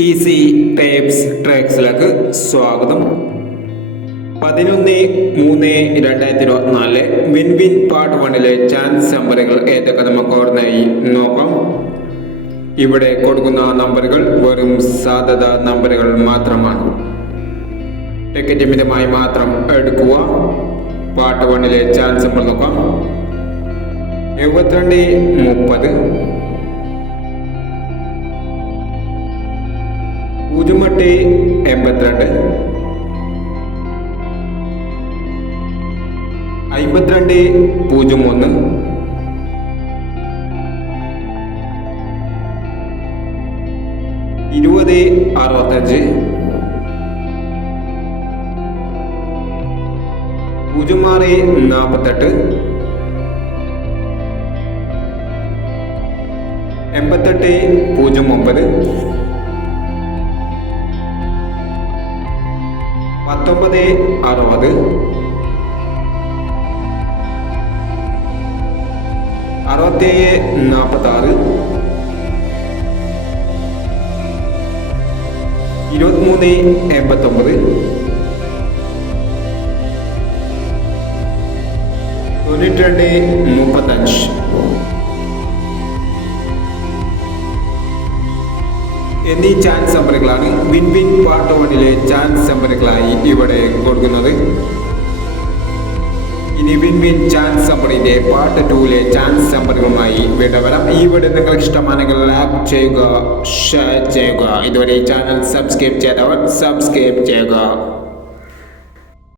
Easy tapes ട്രാക്സിലേക്ക് സ്വാഗതം. പതിനൊന്ന് മൂന്ന് രണ്ടായിരത്തി ഇരുപത്തിനാല് വിൻ വിൻ പാർട്ട് വണ്ണിലെ ചാൻസ് നമ്പറുകൾ ഏതൊക്കെ നമുക്ക് ഓർമ്മയായി നോക്കാം. ഇവിടെ കൊടുക്കുന്ന നമ്പറുകൾ വെറും സാധ്യത നമ്പറുകൾ മാത്രമാണ്. ടിക്കറ്റ് മിതമായി മാത്രം എടുക്കുക. പാർട്ട് വണ്ണിലെ ചാൻസ് നമ്പർ നോക്കാം. എഴുപത്തിരണ്ട് മുപ്പത് പൂജ്യം എൺപത്തിരണ്ട്. അമ്പത്തിരണ്ട് പൂജ്യം ഒന്ന്. ഇരുപത് അറുപത്തഞ്ച്. പൂജ്യം ആറ് നാൽപ്പത്തെട്ട് എൺപത്തെട്ട് പൂജ്യം ഒമ്പത്. പത്തൊമ്പത് അറുപത്. അറുപത്തേഴ് നാൽപ്പത്തി ആറ് ഇരുപത്തിമൂന്ന് എൺപത്തൊമ്പത്. തൊണ്ണൂറ്റി രണ്ട് മുപ്പത്തഞ്ച്. എന്നീ ചാൻസ് നമ്പറുകളാണ് വിൻ വിൻ പാർട്ട് വണ്ണിലെ ചാൻസ് നമ്പറുകളായി ഇവിടെ കൊടുക്കുന്നത്. ഇനി വിൻ വിൻ ചാൻസ് നമ്പറിന്റെ പാർട്ട് ടൂലെ ചാൻസ് നമ്പറുകളുമായി വിട വരാം. ഈ വീഡിയോ നിങ്ങൾക്ക് ഇഷ്ടമാണെങ്കിൽ ലൈക്ക് ചെയ്യുക ഷെയർ ചെയ്യുക. ഇതുവരെ ചാനൽ സബ്സ്ക്രൈബ് ചെയ്തവർ സബ്സ്ക്രൈബ് ചെയ്യുക.